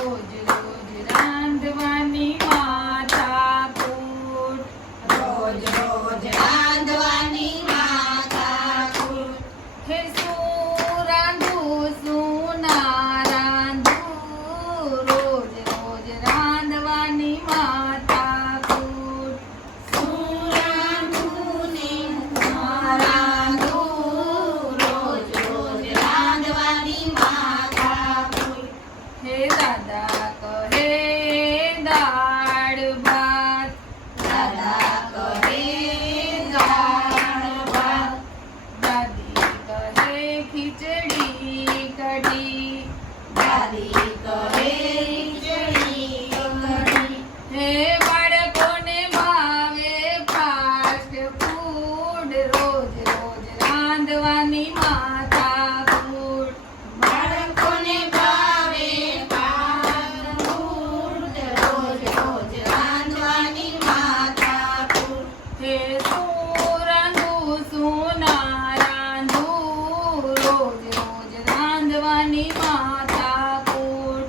રોજ રોજ રાંધવાની માથાકૂટ, રોજ રોજ રાંધવાની માથાકૂટ. હે શું રાંધું શું ના રાંધું, રોજ રોજ રાંધવાની માથાકૂટ. શું રાંધું ને ના રાંધું, રોજ રોજ રાંધવાની માથાકૂટ. હે દાદા કહે દાળ ભાત, દાદા કહે દાળ ભાત, દાદી કહે ખીચડી કઢી, દાદી કહે ખીચડી કઢી. હે બાળકોને ભાવે ફાસ્ટ ફૂડ, રોજ રોજ રાંધવાની માથાકૂટ. બાળકોને ભાવે ફાસ્ટ ફૂડ, રોજ રોજ રાંધવાની માથાકૂટ. હે શું રાંધું શું ના રાંધું, રોજ રોજ રાંધવાની માથાકૂટ.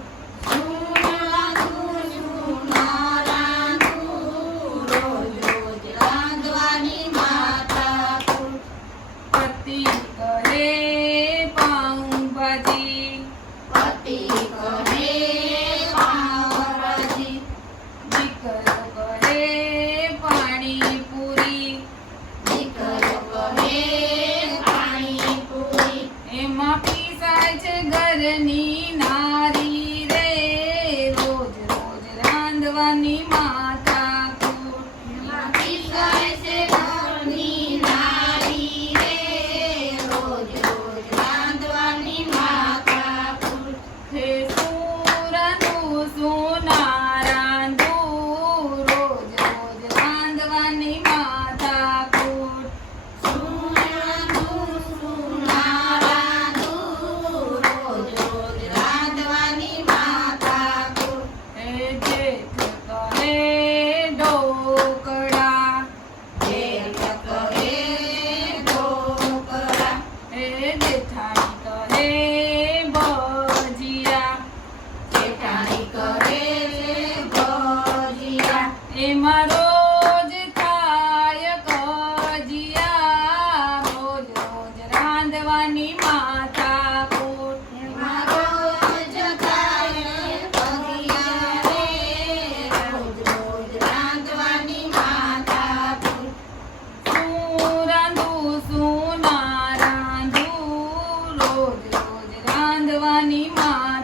શું રાંધું શું ના રાંધું, રોજ રોજ રાંધવાની માથાકૂટ. પતિ કહે પાઉંભાજી, પતિ કહે પાવભાજી, દીકરો કહે પાણીપુરી, દીકરો કહે પાણીપુરી. એમાં પીસાય છે ઘરની નારી રે, રોજ રોજ રાંધવાની માથાકૂટ. એમાં પીસાય છે ઘરની નારી રે, રોજ રોજ રાંધવાની માથાકૂટ. હે શું રાંધું શું ના રાંધું, રોજ રોજ રાંધવાની માથાકૂટ. શું રાંધું શું ના રાંધું, રોજ રોજ રાંધવાની માથાકૂટ. હે જેઠ કહે ઢોકળા, જેઠ કહે ઢોકળા, હે જેઠાણી કહે ભજીયા, જેઠાણી કહે ભજીયા. એમાં રોજ થાય કજિયા, રોજ રોજ રાંધવાની માથાકૂટ. એમાં રોજ થાય ભજીયા રે, રોજ રોજ રાંધવાની માથાકૂટ. શું રાંધું શું ના રાંધું, રોજ રોજ રાંધવાની માથાકૂટ.